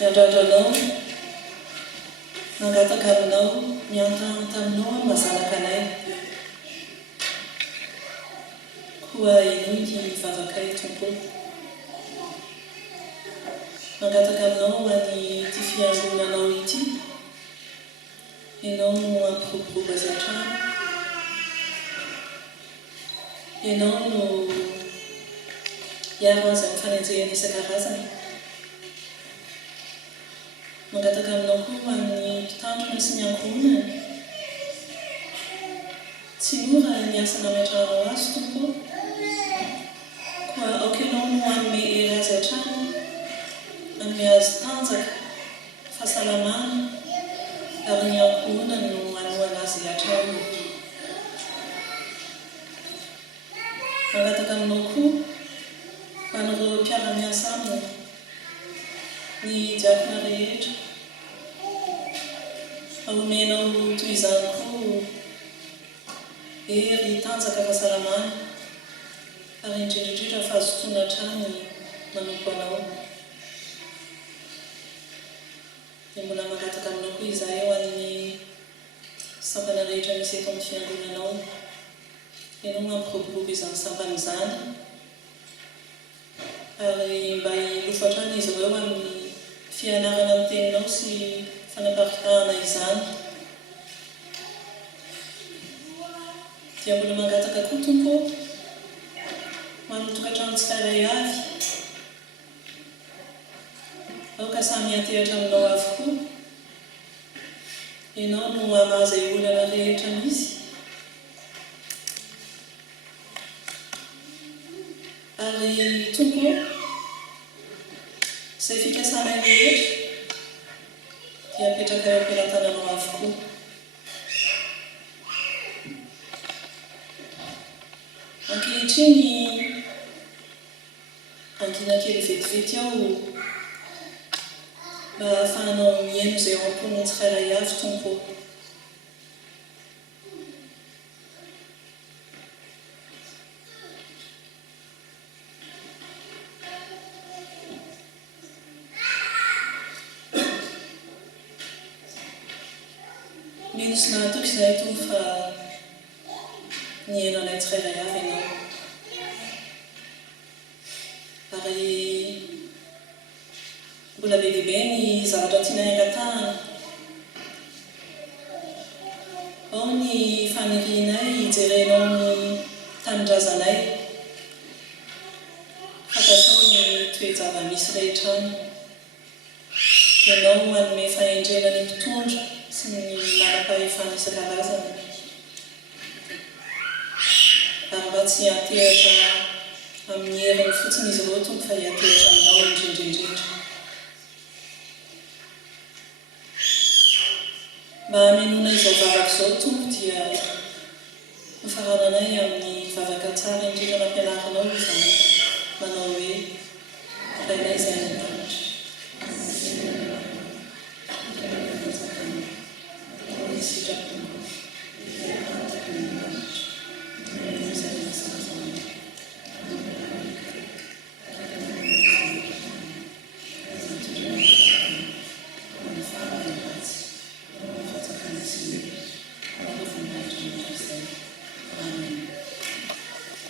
Miandrandranao, nangataka aminao, miantana taminao aho mazanaka anay. Koa inongy mivavakay tompo. Nangataka aminao ho an'ny ity fiangonanao ity. Ianao no ampiroborobo azy an-trano. Ianao no hiaro azy amin'ny fanenjehana isan-karazany. Mangataka aminao koa ho an'ny mpitandrina sy ny ankohonana. Tsy mora ny asa nametrahanao azy tompo. Koa aoka ianao no hanome hery azy hatrany, hanome azy tanjaka, fahasalamana, ary ny ankohonana no hanohana azy hatrany. Mangataka aminao koa ho an'ireo mpiara-miasa aminy, ny diakona rehetra. Ahomenao toy izany koa hery, tanjaka, fahasalamana, ary indrindrindrindra fahazotoana hatrany manompo anao. Dia mbola mangataka aminao koa izahay ho an'ny sampana rehetra misy eto amin'ny fiangonanao. Ianao mampiroborobo izany sampana izany, ary mba hilofatra ny izy ireo amin'ny fianarana ny teninao sy fanaparitahana izany. Dia mbola mangataka koa tompo ho amin'ny tokantrano tsirairay avy. Aoka samy hatehatra aminao avokoa. Ianao no hamaha izay olana rehetra misy. Ary tompo, izay fikasanay rehetra dia apetraka eo am-pelantananao avokoa. Ankehitriny angina kely vetivety ao mba ahafahanao mihaino izay ao am-pon'ny tsirairay avy tompo. Mino sy nahatoky izay tompo fa nihaino anay tsirairay avy ianao. Ary mbola be dia be ny zavatra tianay angatahana. Ao ny fanirianay hijerenao ny tanindrazanay, fantatrao ny toe-java-misy rehetra any. Ianao hanome fahendrena ny mpitondra sy ny manam-pahefana isan-karazany. Ary mba tsy hatehatra amin'ny heriny fotsiny izy ireo tompo fa hiatehatra aminao indrindrindrindra. Mba hamelona izao vavaka izao tompo dia nofarananay amin'ny vavaka tsara indrindra nampianaranao izany.